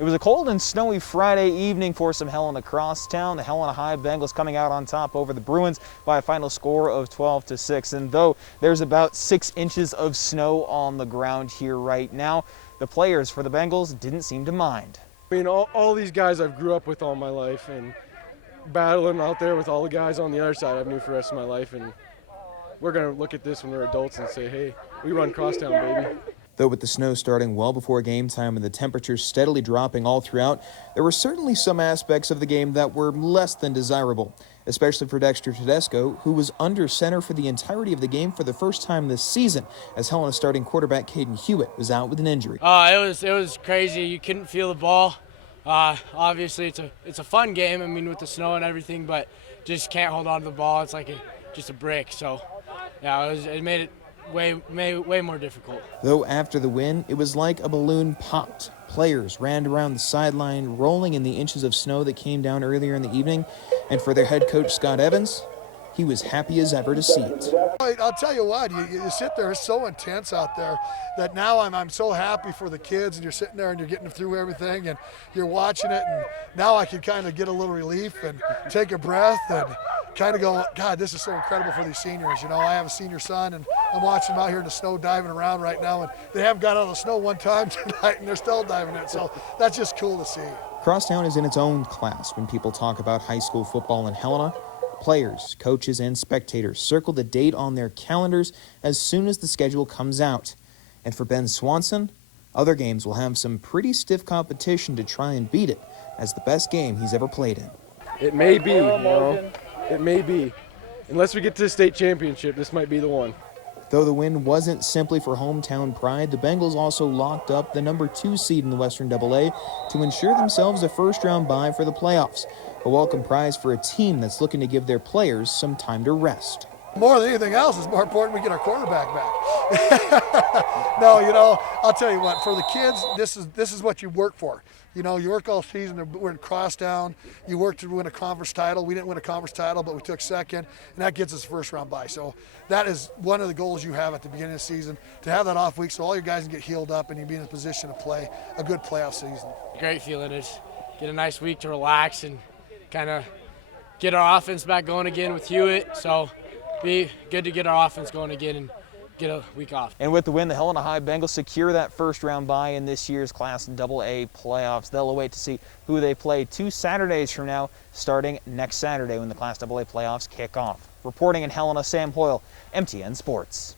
It was a cold and snowy Friday evening for some Helena crosstown. The Helena High Bengals coming out on top over the Bruins by a final score of 12-6. And though there's about 6 inches of snow on the ground here right now, the players for the Bengals didn't seem to mind. I mean, all these guys I've grew up with all my life, and battling out there with all the guys on the other side I've knew for the rest of my life. And we're going to look at this when we're adults and say, hey, we run crosstown, baby. Though with the snow starting well before game time and the temperatures steadily dropping all throughout, there were certainly some aspects of the game that were less than desirable, especially for DEXTER TEDESCO, who was under center for the entirety of the game for the first time this season, as Helena starting quarterback Caden Hewitt was out with an injury. It was crazy. You couldn't feel the ball. Obviously, it's a fun game. I mean, with the snow and everything, but just can't hold on to the ball. It's like just a brick. So, yeah, it made it way more difficult. Though after the win, it was like a balloon popped. Players ran around the sideline, rolling in the inches of snow that came down earlier in the evening. And for their head coach, Scott Evans, he was happy as ever to see it. I'll tell you what, you sit there, it's so intense out there that now I'm so happy for the kids, and you're sitting there and you're getting through everything and you're watching it, and now I can kind of get a little relief and take a breath and kind of go, God, this is so incredible for these seniors. You know, I have a senior son, and I'm watching them out here in the snow diving around right now, and they haven't got out of the snow one time tonight, and they're still diving it, so that's just cool to see. Crosstown is in its own class when people talk about high school football in Helena. Players, coaches, and spectators circle the date on their calendars as soon as the schedule comes out. And for Ben SWANSON, other games will have some pretty stiff competition to try and beat it as the best game he's ever played in. It may be, you know, it may be. Unless we get to the state championship, this might be the one. Though the win wasn't simply for hometown pride, the Bengals also locked up the number 2 seed in the Western AA to ensure themselves a first-round bye for the playoffs, a welcome prize for a team that's looking to give their players some time to rest. More than anything else, it's more important we get our quarterback back. No, you know, I'll tell you what, for the kids, this is what you work for. You know, you work all season, we're in crosstown, you work to win a conference title. We didn't win a conference title, but we took second, and that gets us first round bye. So that is one of the goals you have at the beginning of the season, to have that off week so all your guys can get healed up and you be in a position to play a good playoff season. Great feeling is get a nice week to relax and kind of get our offense back going again with Hewitt. So be good to get our offense going again and get a week off. And with the win, the Helena High Bengals secure that first round bye in this year's Class AA playoffs. They'll await to see who they play 2 Saturdays from now, starting next Saturday when the Class AA playoffs kick off. Reporting in Helena, Sam HOYLE, MTN Sports.